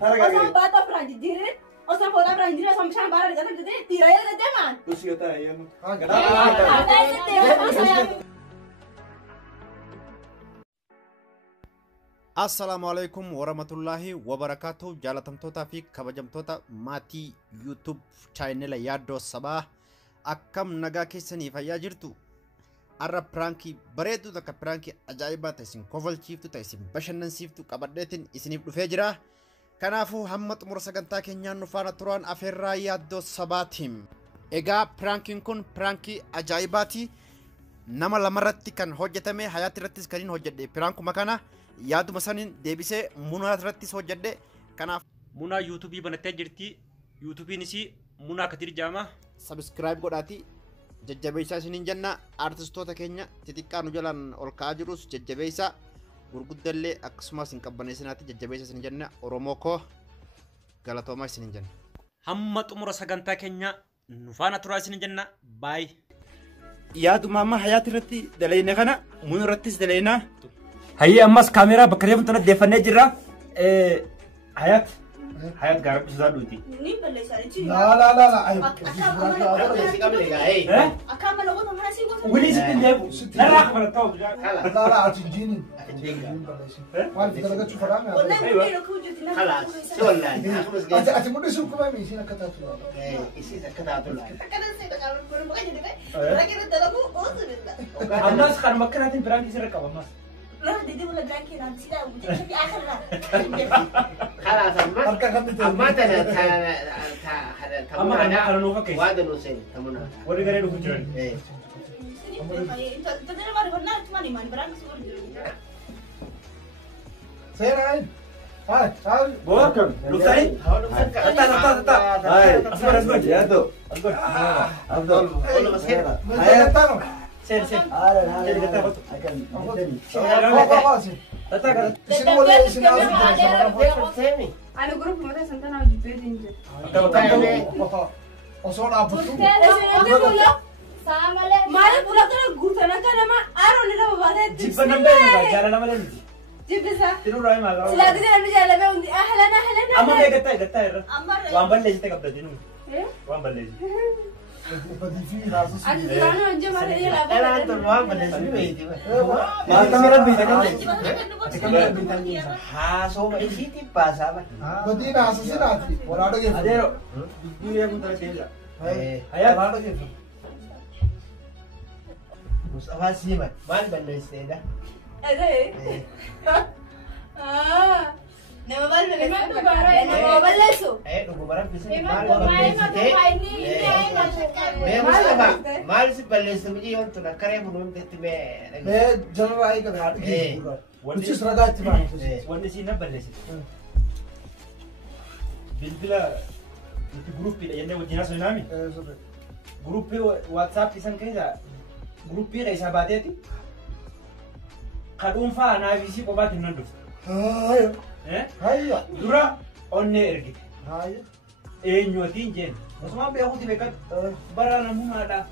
Osam baata Franji jirin. Osam foda Franji jirin osam shan bara jatuh jadi tiraya jadi man. Terus kata ayam. Assalamualaikum warahmatullahi wabarakatuh. Jaalatamtoota fi kabajamtoota maatii YouTube channel Yaaddoo Sabaa akkam nagaa keessanii fayyaa jirtu. Arra pranki bareedu takka pranki ajaa'ibaa ta'e isin kofalchiiftu ta'e isin bashannansiiftu qabadheetiin isiniif dhufee jira. Kanaafuu hamma xumura sagantaa keenyaan nu faana turaan afeerraa Yaaddoo Sabaatiin. Egaa prankiin kun prankii ajaa'ibaati. Nama lamarratti kan hojjetame hayaati irrattis kan hin hojjedhe prankuma kana. Yaaduma sanin deebisee Munaa irrattis hojjedhe. Kanaaf Munaa YouTube banattee jirti. YouTubein isii Munaa Kadir Jaama. Subscribe godhaati. Jajjabeessaa isiniin jenna. Artistoota keenya xixiqqaa nu jalaan ol ka'aa jirus jajjabeessaa. Gurguddallee akkasumas hin qabbaneessinaatti jajjabeessaa isiniin jenna. Oromoo koo galatoomaa isiniin jenna. Hamma xumura sagantaa keenya nu faana turaa isiniin jenna. Bye. Yaaduma amma hayaati irratti dalayne kana Munaa irrattis dalayna. هي أمس كاميرا بكريم تنا دفنة جرا حياة قارب بسزار دوتي. لا أكمل أقول هم ناسي قلت. ولي ستين ديبو. لا لا أخبر التوب. لا أتجيني. ما في درجة شوف رامي. خلاص. سؤال أتمنى شو كمان يصير كتاتو. يصير كتاتو. أمس خان مكان هاتين برانكي سرقة أمس. لا دي ولا برانكي نام سيدا وجدت في آخرها. خلاص أما أما أنا على نوفك. وهذا نوسين تمنا. وده غير نوفك جرن. تدري ما ربنا تماني ما برانكي سوور. سيراين. هاي. بوكم. لوكاي. تتا. هاي. أسمع. يا دو. أفضل. والله بس هنا. هاي تانو. سير. أنا جروب متى سنتنا وجبت إنجل. وصلنا أبوتو. ما له بولا كنا غوت أنا كنا ما أروح لنا ببادة. جيب نمبر جالا نمبر. جيب بسا. تلو راي ما. سلا كده نمبر جالا بيوندي أهلا. أما بيجتاي. وان بلج تكبر دينو. وان بلج. بدي راسس. أنت ترانو أنجم على إيه لا. أنا أنت ما بنسمي بيتي. ما تمرن بيتك. ها سو ما إيشي تباسا ما. بدي راسس ناتي. ورادا كيف. أديرو. دنيا متى تيجا. هيا ورادا كيف. مصطفى سيما ما بنسمي ده. أده. نما بال نما بلسو. لو كبرت بس ما لسه بلسه بيجي يوم تنكره منهم تتبع. جنرال أي كذا. وش رجعت تبع. وندسي نبلس. بالبلا جروب بيلا ينده وجينا سوينامي. جروب بي واتساب كيسان كذا. جروب بي رئيس عبادتي. خدوم فانا بيسي قبات النندو. هاي. درا أني أرجع. هاي. نيوتين جن. مسمى بيأخذ بيكات برانا مهادا.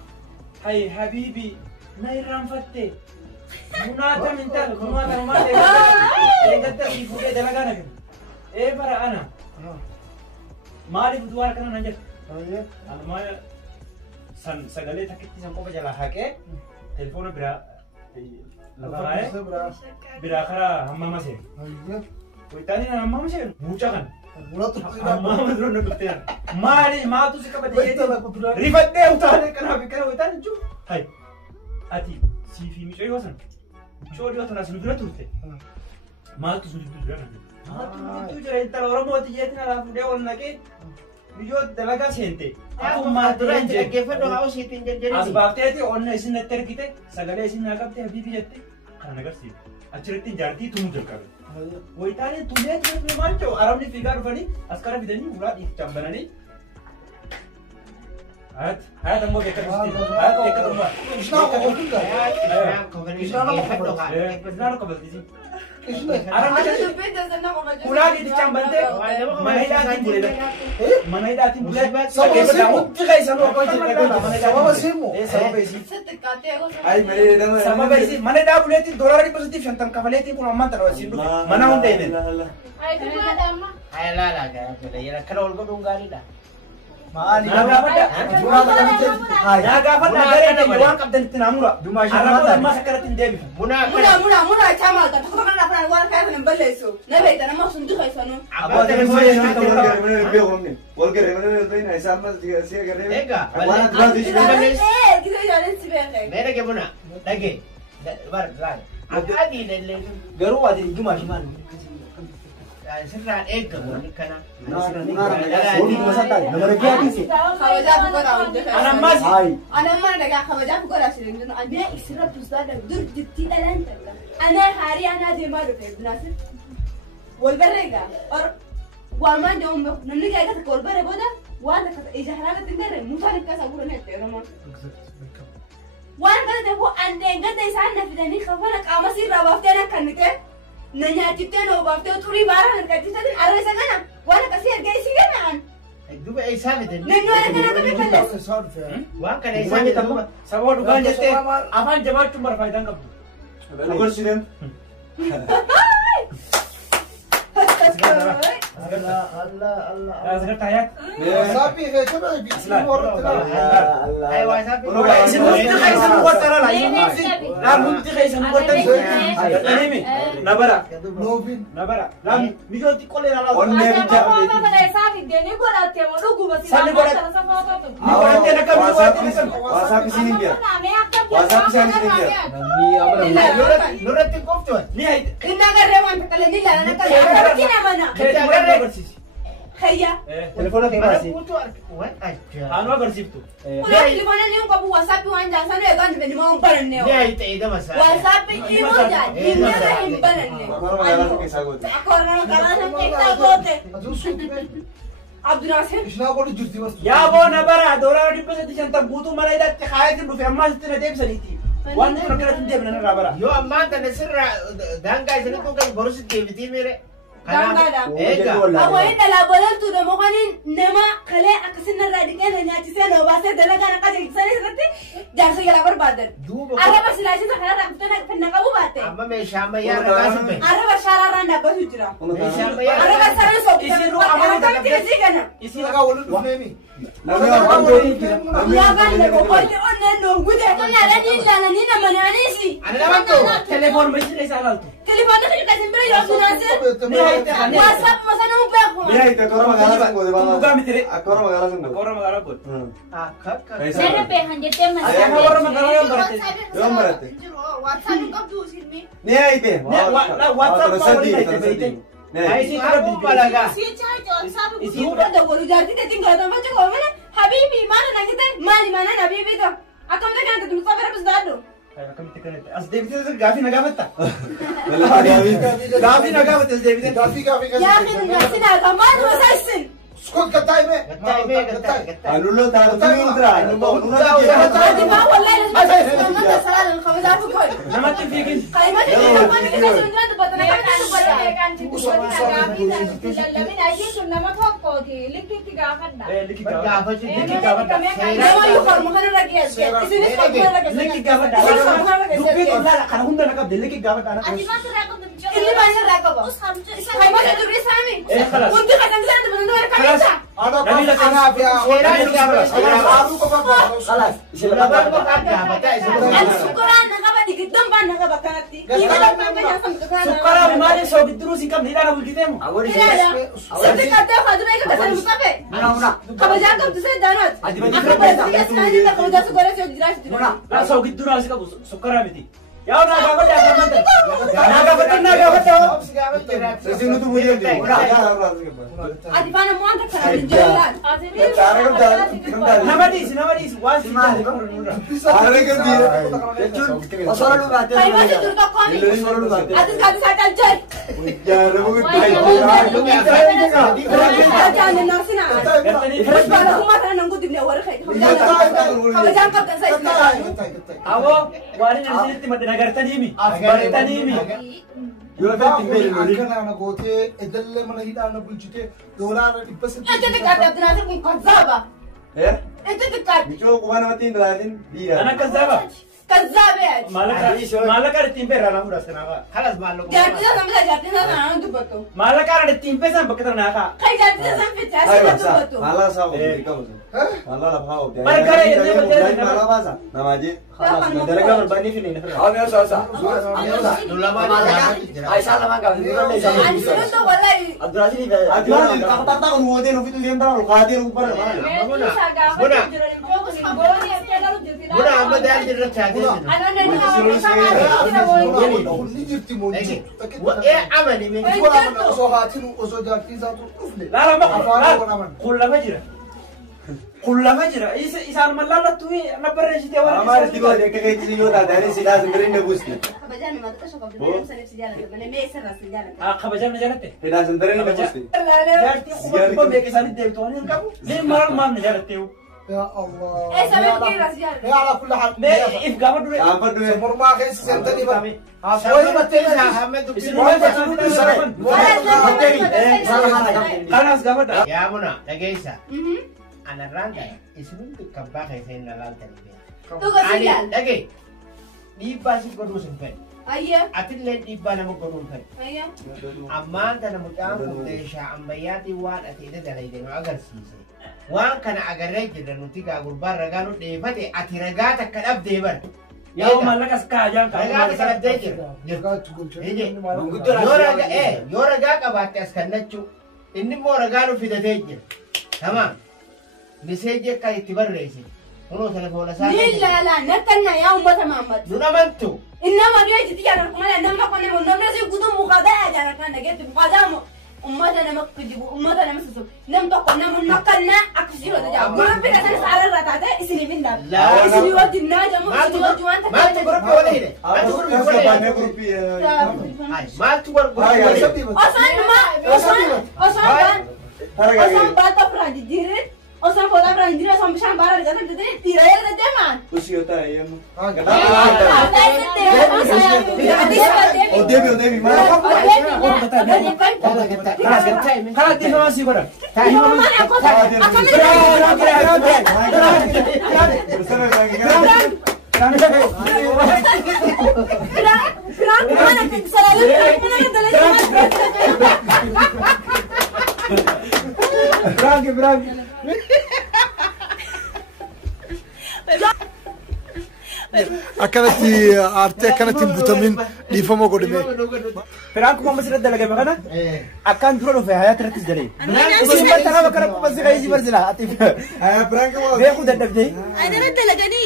هاي حبيبي نايرام فتة. مناتا من تال مناتا ما تيجي. كتر في فوق دلنا كنا. برا أنا. مالي بدوار كنا نجد. هاي. أنا ما سجلت تكتي سامكو بجلا حكي. تلفون برا. لبراي. برا خرا هم ما سين. هاي. ويتاني أنا هم ما سين. موجا كان. ولا تطلع. ما مدرون نقطتين. ما توسي كبدي. ريفتة وتاني كنا بكرة ويتاني جو. هاي. أتي سيفي مش أي وزن. شو اللي وصلنا سنودنا توته. ما توسي توجرا. ما توسي توجرا. إنت لو رموا تيجي تنا رافودي ولا كي. بيجوا دلنا سينتي. أكو ما ترى كيف ده هاو سيتين جدّي. أسباب تأتي أون إسن نتر كده. سجله إسن ناقب تأتي بيبي جتّي. خلنا نقصي. أشرتين جارتي توم جركاب. ويتاني تومي تومي مانجو. أرامني فيجار فني. أسكارا بدني ولا يتجمبرني. هات أمو كيكر مستي. هات كيكر أمو. إيش ناقو قبل ده؟ إيش ناقو قبل ديزي. إيش ناقو؟ أرامني. Kulaan itu cambante, mana idatin boleh? Mana idatin boleh? Tiga isan apa aja? Sama semu. Sama besi. Sama besi. Mana dah boleh? $2 positif yang tangkap boleh? Pun aman terus. Mana unta ini? Ay lala kaya pala yan kana wal ko dong gari da. Maali. Naga pada. Hai. Naga pada gare ni wan kapten tinamura. Arabo ma sakaratin debi. Muna muna chama ta to kana na fara war ka nan balle so na bai ta na masun duka sanu aba telefon yan to Ega. kita jalan sibere Mere ke muna. Lagi. Bar lai. Adi lele. Garu wadi guma shi man. Sirran ega mun kana. khawaja bukara unde Ana mas. ana ma daga khawaja bukara sirin dun ana isra tusta da dur ditti dalan ta ana hari ana de ma do nasir wal barega or والمان جاهم نملك أي كذا كول بره بودا وانا كذا إيجا هلا تندري مطالب كذا أقول أنا تيرما وانا كذا تبو أنتين كذا إنسان نفدني خفنا كامسي ربافتنا كنكه ننياتيتنا وبافتنا توري بارا نكتيتنا أروي سجنا وانا كسير جاي سجنا عن Duba ay sabi din. ننو أنا كنا بنتكلم Wa kana ay sabi din. Sabo dugan jete. Afan jawab cuma faidan kabu. Agar sinem. Allah. Azgar tayat. Sapi है चलो बीच में और Ay wa sabi. Munti kai sanu watara la. La munti kai sanu watara. Anemi. Nabara. नोबिन Nabara. La mijo ti kole la. Onne bija. Sani gora. Ni gora te nakam ni wati nakam. Wasapi sini dia. Wasapi sini dia. Nurat ti kofto. Ni ay. إننا قررنا نتكلم نيلا أنا كذا كنا منا Kaya mura bersih. خيا Telefono ke Mana masih. putu what aja. Anu bersih tu. ولا تليفون اليوم كابو واتساب وين جالسين يقعد بني ما هم برنيو Ni ay ida masa. واتساب إيمو جال إننا هم برنيو Baru magalas ke sagot. أكورنا كلام تكتا بوته अजून सुट्टी عبد الناصر कृष्णा कोडी जुस्ती वस्तू Ya bo nabara dora di pesa di santa butu mara ida te kaya tu fe mas te dem saniti. Wan tu nakara tu dem na nabara. Yo amma ta ne sirra dangay sini ko kan borusi DVD mere. Dangada. Ega. أبو إنت لا بلنت ده مغني نما خلي أكسرنا الراديكال هنيا تسينا وباسة دلنا أنا قاعد يكسر يسرتي جالس يلا بربادر. Duba. أنا بس لازم تخلي رقبتنا في النقابة باتة. Amma me shama ya ragasbe. أنا بس شارع راندا بس يجرا. Me shama ya. أنا بس سرنا سوق. Isiru أنا amani كم تيجي كنا. Isi लगा बोलो नेमी يا كان لو قلت أنا نوجده كنا لا نينا منانيسي. Ano naman to? telepon mesti ni salah tu. تليفون ده كذا سمبل يا سناسر. واتساب مثلا مو بياخذ. Mira, te corro magalas ko, di ba? Buka mitire. Akoro magalas ko. Akora magara pun. Ah, kaka. Saya Akora magara yang berarti. Yang berarti. WhatsApp kau tu sini. Nih ite. WhatsApp kau boleh ite. Ay si ako palaga. Isi Bukan dah baru jadi kita tinggal tempat cukup mana? Habibi mana nak kita? Mana Habibi tu? Aku mesti kan tu sabar habis dah tu. kami tekan itu. As David itu gafi naga betta. Wala gawi. Gafi naga betta David. काफी काफी Ya akhi nasi nak kaman masasin. School कताई में Gatay me, gatay. Alulo tayo tumindra. Hadi ma wallahi lazim kita salah الخبزات كل. Nama tifikin. Kaiman ini kapan kita sudah tu betul nak kita tu betul. Liki Gafa si Liki gawat. Nama you call mukanya lagi asyik. Isini sekarang lagi asyik. Liki gawat. Dupi Allah kana hunda nakab de liki gawat anak. Ini banyak raga ba. Kaiman itu risami. Khalas. Untuk kadang kadang tu betul nak kamera. आना Nabila खाना आप या आलू को Salas. Laban mo kaka, batay. Al-syukuran nakaba dikit dong pan nakaba kanati. Kita lang pa kanya sa mukha. Sukara bimari so bidru sikam nila na bulite mo. Sabi kata hadu may kata sa musafe. Kabaja ka tu sa danot. Ako ba siya sinali na kabaja sukara sa diras diras. La so bidru na sikam sukara miti. Yaw na gawat ya kamanta. Na gawat. Sesino tu mujhe de. Adi pana mo anta kana jalan. Namadis wan simali ko nura. Are ke diye. Asara lu baate. Kaya ba si turta ko ni? Adi sabi sa taljay. Yare mo Tajan na sina. Terus para kumara nang ko dibne war khay. Kabaja ka sa isna. Awo wari na silti mate nagar tanimi. Tanimi. आंखना ना गोते इधल्ले मन ही दाना बुलचुते दोराना डिप्पस Ito dekat Abdul kung kazaba. Eh? Ito dekat. Micho kuha naman tin dalatin. Dira. Anak kazaba. كذاب يا مالك على التيم بيرا أنا أقول أصلا خلاص مالك جاتنا سمسا جاتنا أنا دبتو مالك على التيم بيسا بكتر ناقة خي جاتنا سمسا جاتنا دبتو Malah sao malah lah how dia. Perkara ini betul. Malah bahasa. Nama aja. Negara kan berbanding ini. Kami harus sah. dulu lama Ay salah mangga. أنا تو والله Abdul Aziz ini. Aduh, tak tak tak mau dia nufi tu dia tahu kadir upar mana. Buna amma da yake da tafi eh amani me لا لا ما كل ما جرى كل ما جرى إذا ما لا لا توي أنا بريش تي ولا Amar tiba dia kayak gitu juga dari sini sebenarnya nebuski. خبجاني ما تكشف قبل ما سنف سجالة من ميسر سجالة خبجان نجارته Tidak sebenarnya nebuski. جارتي خبر بمبي كسان الدبتواني نكابو ليه مرة ما نجارته يا الله إيه سبب كذا سجالة يا على كل حال ما إفقامه دوري Apa tu? سمر ما خيس سنتني بقى Soalnya betul Ahmed خلاص قامه ya muna dhageessa ana randa ismintu kan ba kai sai na lanta ne تو سجالة dhage dhiibbaa si godhuu sin fedhe أيه atillee dhiibbaa nama godhuu hin fedhe أيه ammaan tana mucaan kun meeshaa ammayyaatiin waan ati ida dalayde nu agarsiise waan kana agarree jirra nuti gaa gurbaan ragaa nu dheeffate ati ragaa takka dhabdee bar يوم لك اسكاجان ragaa takka dhabdee jirra yoo ragaa qabaatte as kannachuu inni immoo ragaa nu fidatee jira tamam miseejii akka itti barreesse kunoo telefoona isaa لا لا نتنا يا أمة محمد nun amantu إنما جيت تيجي على الكمال إنما كنا من نمر زي قدوم مقادة جانا كنا جيت مقادة أمتنا ما كجيب أمتنا ما سوسو نم تقولنا من نقلنا أكسير هذا جاب ما بينا سنس على الرتاتة إسني بينا لا. إسني وقت الناجم ما إسني وقت جوان ما تقول ولا هنا ما تقول ولا هنا grupi. ما تقول ولا أصلا بات فرادي ديرت أصلا فولا فرادي ديرت أصلا بشان بارا رجعت بدي تيرا يلا دمان Usiota ya. Odebi mana? خلاص دي ما سيقول Brangi. akkanatti aartee akkanatti hin butamin dhiifama godhime. فرانكو ما مسرد دلقة مكانه أكان درو في حياة ركز جري بس ما ترى بكرة بس غايزي برزلا أتيف Ay brangi mau. بياخد دبدي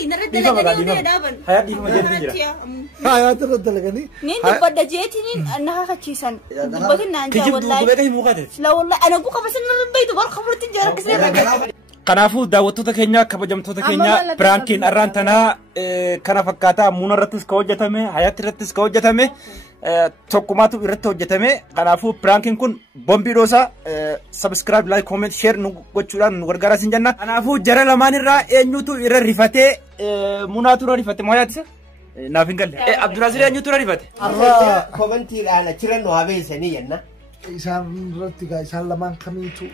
نرد لقني دابن حياة دي ما جري Haa irra dalaganii. نين تبدا جيتين انها خشيسن دبتنا انت كجيب والله دوبك هي موقته لا والله انا بقى بس من البيت بر خبرت جارك كثير kanaafuu daawwattoota keenya kabajamtoota keenya piraankiin arraan tanaa kana fakkaataa muuna irrattis ka hojjetame hayaatti irrattis ka hojjetame tokkumaatu irratti hojjetame kanaafuu piraankiin kun bombii dhoosaa subscribe like comment share nu gochuudhaan nu gargaaraa sin jenna kanaafuu jara lamaan irraa eenyutu irra rifatee muunaatu irra rifate moo hayaattisa naaf hin galle Abdulaziz eenyutu irra rifate arraa komantiidhaan achirra nu habeessanii jenna Isaan irratti gaa isaan lamaan kamiitu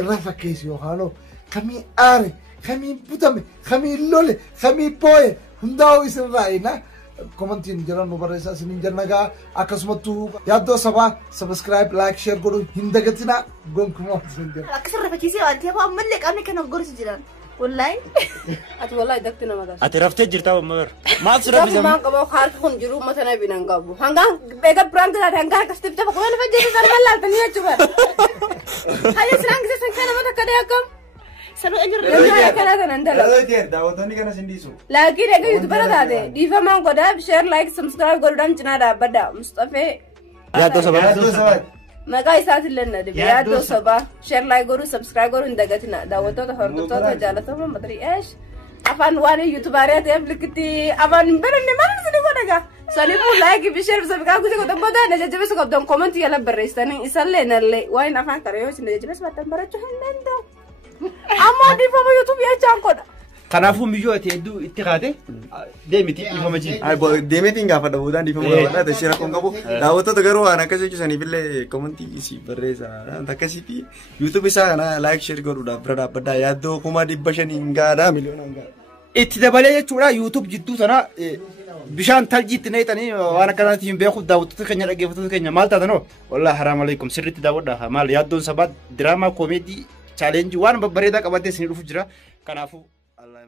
irra fakkeessi yookaan kamii aare kamii butame kamii lole kamii booye hundaa'u isinirraa ina komantiin jiran nu barreessaa isinin jenna gaa akkasumattuu yaaddoo sabaa subscribe like share godhuu hin dagatinaa gonkumaa isin jira. كسر فكيسي وانت يا ام اللي كانك كانوا غورس جيران والله أت والله دكتنا ما ati raftee jirtaa mamar maal sirra قبل bisamu ما قبل خارج خن جرو مثلا بينان قبل هنگان بيجا برانك ده هنگان كستيب ده بقول فجأة سلام الله تنيا شوفر هاي سلام كذا سنكنا ما تكده يكم سلو اجر لما كنا تنندلا Kalau dia daawwattoonni kana sindisu. لكن أنا يوتيوبر هذا ديفا ما قدام شير لايك سبسكرايب قولدان جنا بدا مصطفى yaaddoo sabaa Yaadoo sabaati. مقا يسات لنا دي يادو صبا شير لايك قولو سبسكرايب قولو اندقتنا داوتو هردوتو جالتو ما ادري ايش afaan waan yuutubaariyaa ta'eef likkiti afaan baranne maal sini godhaga salifu laayik bishir sabqa gute ko tambo da najajabe so qabdan comment yala barreessani isalle nalle waan afaan karayo sin najajabe so batan barachu hannanda amma difama youtube ya chankoda kanaafuu miyyoo ati hedduu itti kaate deemiti dhiifama jiru Ay deemeetiin gaafa dhabuudhaan dhiifama godhadha ishee rakkoon qabu. Daawwattoota garuu waan akkasii hojjetaniif illee komantii isii barreessa. Akkasitti yuutuub isaa kana laayik sheer godhuudhaaf bira dhaabbadhaa yaaddoo 500,000 gaadhaa miliyoonaan gaadhaa. itti dabalee jechuudha YouTube jidduu sana bishaan taljiitti neetanii waan akkanaatiin beekuuf daawwattoota keenya dhaggeeffattoota keenya maal taatanoo wallaahi haraam alaikum sirriitti daawwadha maal yaaddoon sabaa diraamaa koomeedii chaalenjii waan babbareedaa qabatee isin dhufu jira kanaafuu Allah